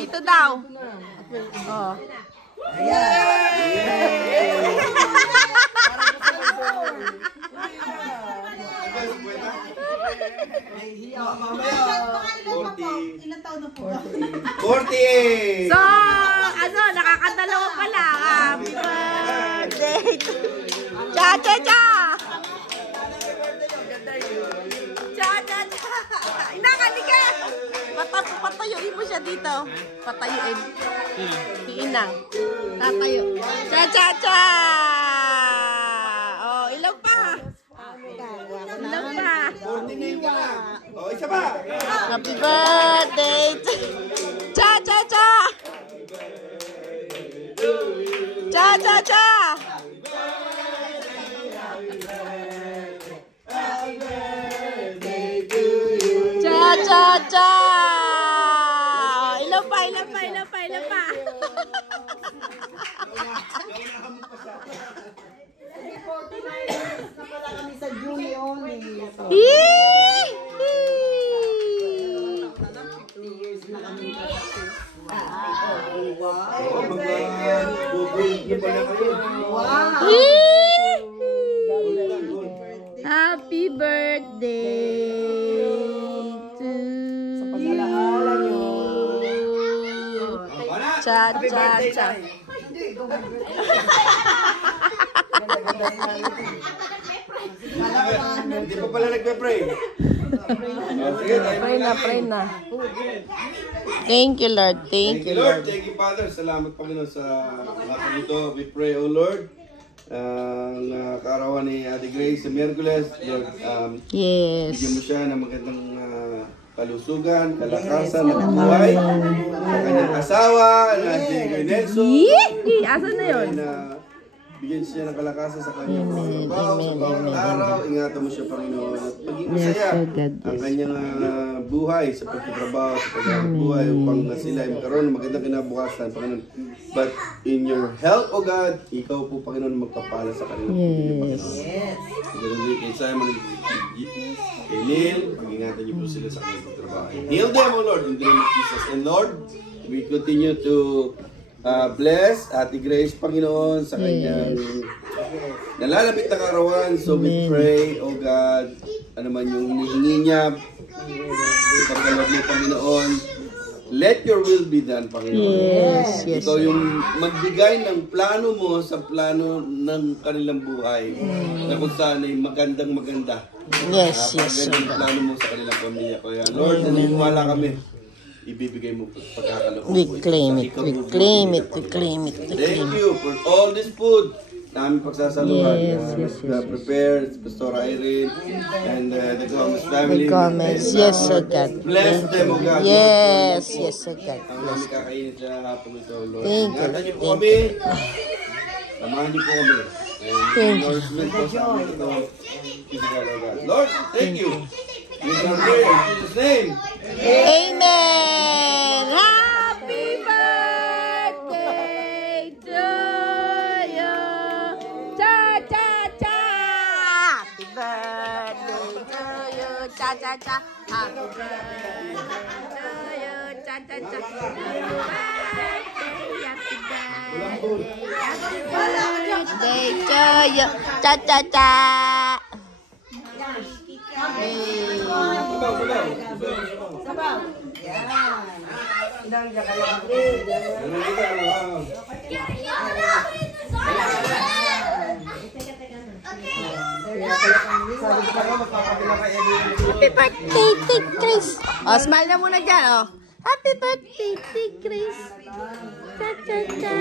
Dito daw. Oh. Ilan taon na po? 48! So, ano, nakakadalawa pala. Happy birthday to... Cha-cha-cha! Cha-cha-cha! Inakaliga! Patayuin mo siya dito. Patayuin. Iinang. Tatayo. Cha-cha-cha! Oh, ilan pa? Ilan pa? 49 ka na. O, isa pa. Happy birthday to... Cha-cha-cha! Cha-cha-cha! Cha-cha-cha! Ilan pa, ilan pa, ilan pa, ilan pa? Kami sa Junior. Happy birthday to you. Cha-cha-cha. Hindi pa pala nagpe-pray. Pray na. Thank you, Lord. Thank you, Lord. Thank you, Father. Salamat, Panginoon, sa mga ito. We pray, O Lord, ang kaarawan ni Ate Grace sa Miyerkules. Lord, Yes. bigyan mo siya ng magandang kalusugan, kalakasan, at buhay. Sa kanyang asawa, na si Nelson. Yee! Asan na yun? Bigyan siya ng kalakasan sa kanyang trabaho, sa bawat araw. Ingatan mo siya, Panginoon. At maging masaya ang kanyang buhay sa pagtatrabaho, sa pagkabuhay upang sila ay magkaroon ng magandang kinabukasan, Panginoon. But in your help, O God, ikaw po, Panginoon, magpapala sa kanilang pamilya, Panginoon. Ganun kay Simon, kay Neil, mag-ingatan niyo po sila sa kanilang pagtrabaho. Heal them, O Lord, in the name of Jesus. And Lord, we continue to bless Ate Grace, Panginoon, sa kanyang nalalapit na karawan. So we pray, O God, ano man yung hinihingi niya, ipagkaloob mo, Panginoon, let your will be done, Panginoon. Yes, yes. Ikaw yung magbigay ng plano mo sa plano ng kanilang buhay, na kung saan ay magandang-maganda. Yes, yes. Magandang plano mo sa kanilang pamilya. Kaya Lord, naniniwala kami, ibibigay mo pagkakaloob mo. We claim it, we claim it, we claim it, we claim Thank it. you for all this food na aming pagsasaluhan. Yes. Prepare, Pastor Irene, and the Gomez family. The Gomez, yes, O God. Bless them, O God. Yes, yes, O God. Ang aming kakainin sa hapon ito, Lord. Thank you, Ingatan niyo po thank kami. Samahan niyo po kami. And Thank you. endorsement po sa amin ito. Physical, O God. Lord, thank you. We are here in Jesus' name. Amen! Happy birthday to you! Cha-cha-cha! Happy birthday to you! Cha-cha-cha! Happy birthday to you! Cha-cha-cha! Happy birthday to you! Cha-cha-cha! Sabaw. Yan. Ilang kaya Happy birthday, Tig Chris! Oh, smile na muna dyan, oh. Happy birthday, Tig Chris! Cha-cha-cha!